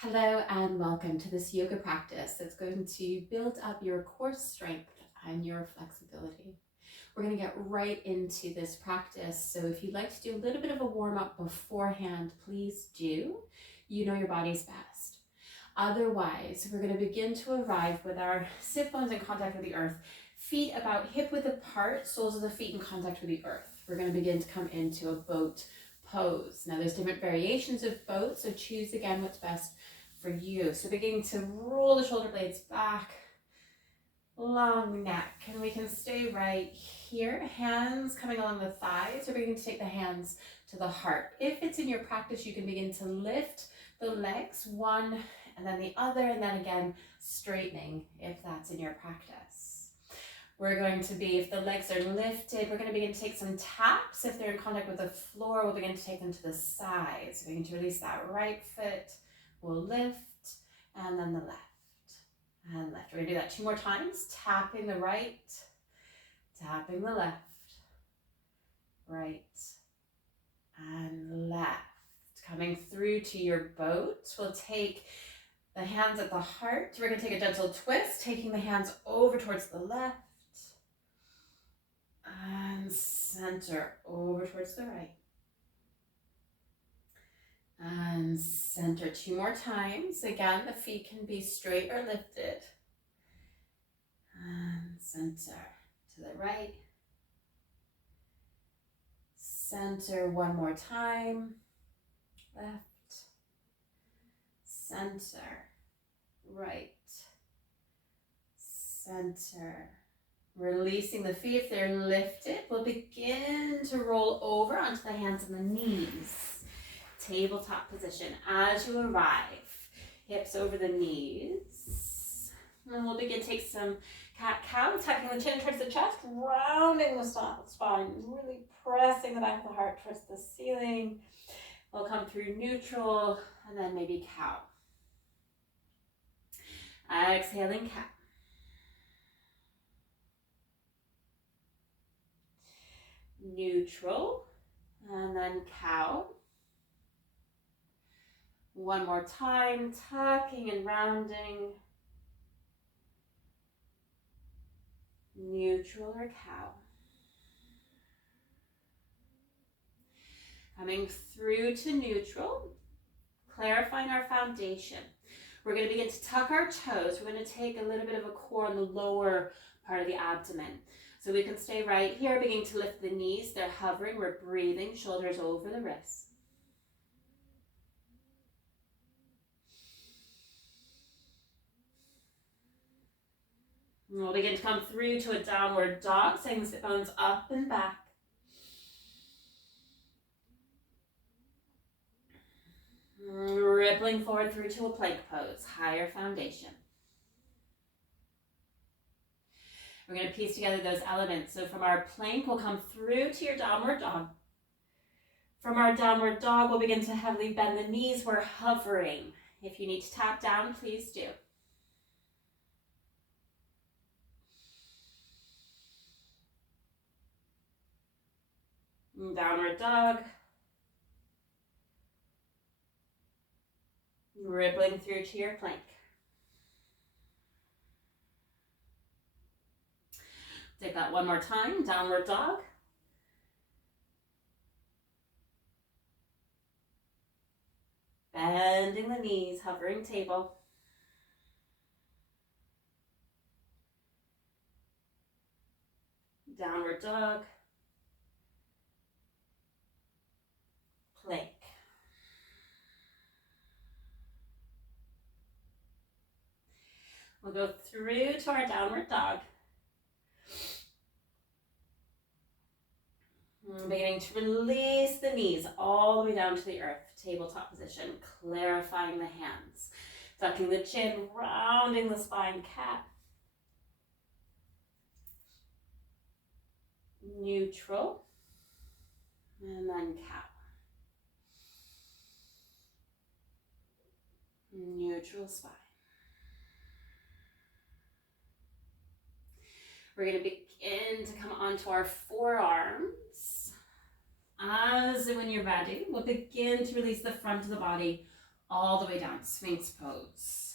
Hello and welcome to this yoga practice that's going to build up your core strength and your flexibility. We're going to get right into this practice. So if you'd like to do a little bit of a warm up beforehand, please do. You know your body's best. Otherwise, we're going to begin to arrive with our sit bones in contact with the earth, feet about hip width apart, soles of the feet in contact with the earth. We're going to begin to come into a boat pose. Now there's different variations of boat, so choose again what's best for you. So beginning to roll the shoulder blades back, long neck, and we can stay right here. Hands coming along the thighs. We're beginning to take the hands to the heart. If it's in your practice, you can begin to lift the legs, one and then the other, and then again straightening if that's in your practice. We're going to be, if the legs are lifted, we're going to begin to take some taps. If they're in contact with the floor, we'll begin to take them to the sides. So we begin to release that right foot. We'll lift, and then the left, and left. We're going to do that 2 more times. Tapping the right, tapping the left, right, and left. Coming through to your boat, we'll take the hands at the heart. We're going to take a gentle twist, taking the hands over towards the left, and center over towards the right. And center 2 more times. Again, the feet can be straight or lifted. And center to the right. Center 1 more time. Left. Center. Right. Center. Releasing the feet if they're lifted. We'll begin to roll over onto the hands and the knees. Tabletop position as you arrive. Hips over the knees. And we'll begin to take some cat-cow, tucking the chin towards the chest, rounding the spine, really pressing the back of the heart towards the ceiling. We'll come through neutral and then maybe cow. Exhaling cat. Neutral and then cow. 1 more time, tucking and rounding. Neutral or cow. Coming through to neutral, clarifying our foundation. We're going to begin to tuck our toes. We're going to take a little bit of a core on the lower part of the abdomen. So we can stay right here, beginning to lift the knees. They're hovering. We're breathing, shoulders over the wrists. And we'll begin to come through to a downward dog, setting the sit bones up and back. Rippling forward through to a plank pose, higher foundation. We're going to piece together those elements. So from our plank, we'll come through to your downward dog. From our downward dog, we'll begin to heavily bend the knees. We're hovering. If you need to tap down, please do. Downward dog. Rippling through to your plank. Take that 1 more time. Downward dog. Bending the knees, hovering table. Downward dog. Plank. We'll go through to our downward dog. Beginning to release the knees all the way down to the earth. Tabletop position, clarifying the hands. Tucking the chin, rounding the spine, cat. Neutral. And then cow. Neutral spine. We're going to begin to come onto our forearms. As when you're ready, we'll begin to release the front of the body all the way down, Sphinx pose.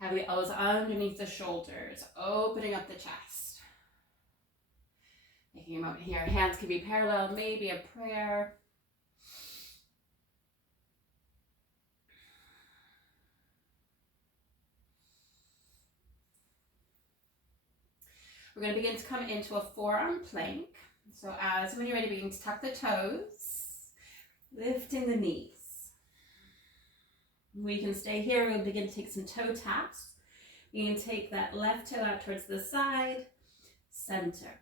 Heavy O's underneath the shoulders, opening up the chest. Taking a moment here, hands can be parallel, maybe a prayer. We're going to begin to come into a forearm plank. So when you're ready, begin to tuck the toes, lifting the knees. We can stay here. We're going to begin to take some toe taps. You can take that left toe out towards the side, center,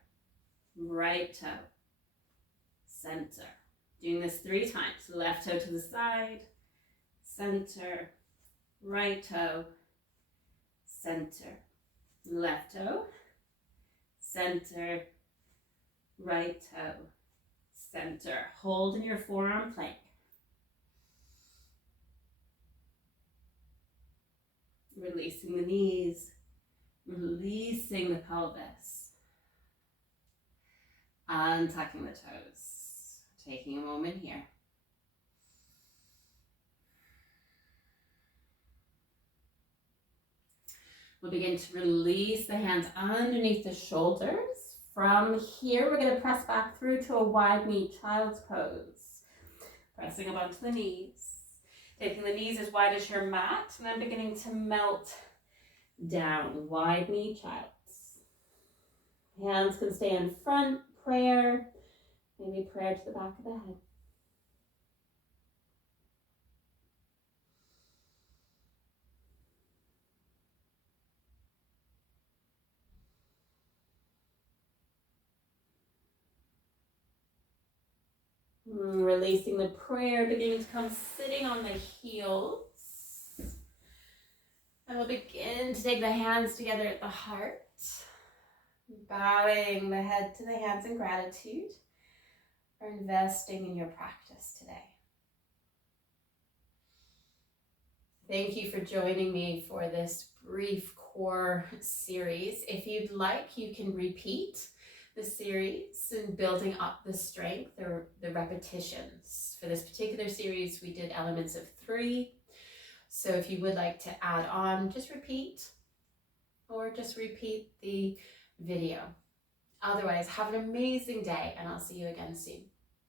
right toe, center. Doing this 3 times. Left toe to the side, center, right toe, center, left toe, center, right toe, center. Hold in your forearm plank. Releasing the knees, releasing the pelvis, untucking the toes. Taking a moment here. We'll begin to release the hands underneath the shoulders. From here, we're going to press back through to a wide knee child's pose. Pressing up onto the knees. Taking the knees as wide as your mat, and then beginning to melt down. Wide knee child's. Hands can stay in front, prayer. Maybe prayer to the back of the head. Releasing the prayer, beginning to come sitting on the heels. And we'll begin to take the hands together at the heart. Bowing the head to the hands in gratitude for investing in your practice today. Thank you for joining me for this brief core series. If you'd like, you can repeat the series and building up the strength or the repetitions. For this particular series, we did elements of 3. So if you would like to add on, just repeat or just repeat the video. Otherwise, have an amazing day and I'll see you again soon.